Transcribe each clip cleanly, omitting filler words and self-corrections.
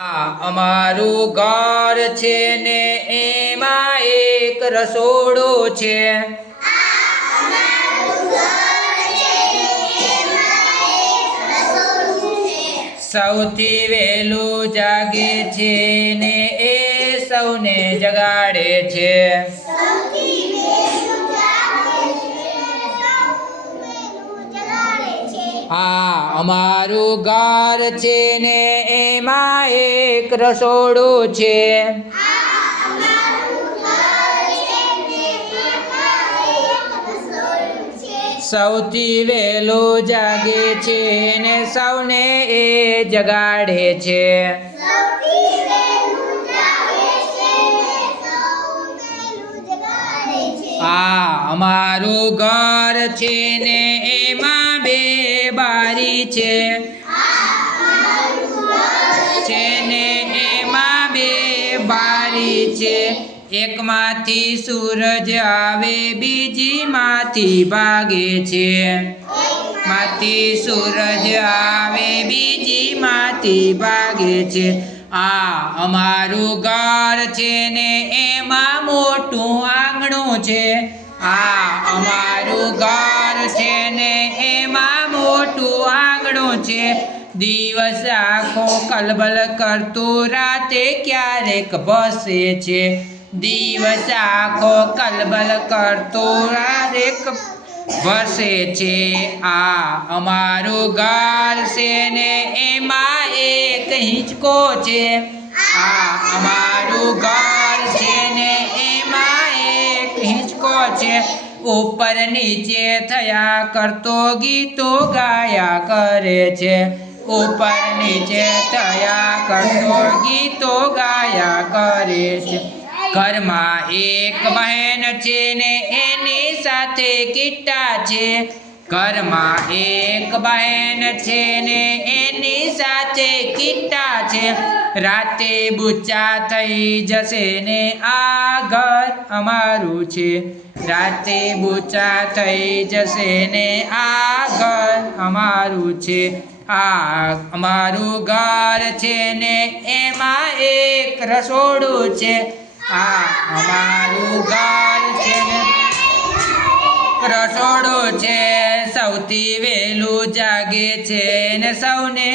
આ અમારું ઘર છે ને એમાં એક રસોડો છે. સૌથી વહેલું જાગે છે ને એ સૌને જગાડે છે. આ અમારું ઘર છે ને એમાં એક રસોડું છે. સૌથી વહેલું જાગે છે ને સૌને એ જગાડે છે. આ અમારું ઘર છે ને એમાં બે બારી છે. ને એમાં બે બારી છે. એકમાંથી સૂરજ આવે બીજીમાંથી ભાગે છે. માંથી સૂરજ આવે બીજીમાંથી ભાગે છે. આ અમારું ઘર છે ને એમાં મોટું આંગણું છે. આ અમારું ઘર છે ને એમાં મોટું આંગણું છે. દિવસ આખો કલબલ કરતું રાતે ક્યારેક ભસે છે. દિવસ આખો કલબલ કરતું ક્યારેક ભસે છે. આ અમારું ઘર છે ને એમાં એક હિંચકો છે. આ અમારું ઘર છે ને એમાં એક હિંચકો છે. ઉપર નીચે થયા કરતો ગીતો ગાયા કરે છે. ઉપર નીચે થયા કરતો ગીતો ગાયા કરે છે. ઘરમાં એક બહેન છે ને એની સાથે કીટા છે. ઘરમાં એક બહેન છે ને એની સાથે કીટા છે. રાતે બુચ્ચા થઈ જશે ને આ ઘર અમારું છે. રાતે બુચ્ચા થઈ જશે ને આ ઘર અમારું છે. આ અમારું ઘર છે ને એમાં એક રસોડું છે. આ અમારું ઘર છે ને રસોડું છે. સૌથી વહેલું જાગે છે ને સૌને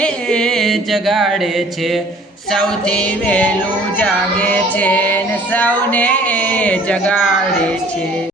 જગાડે છે. સૌથી વહેલું જાગે છે ને સૌને જગાડે છે.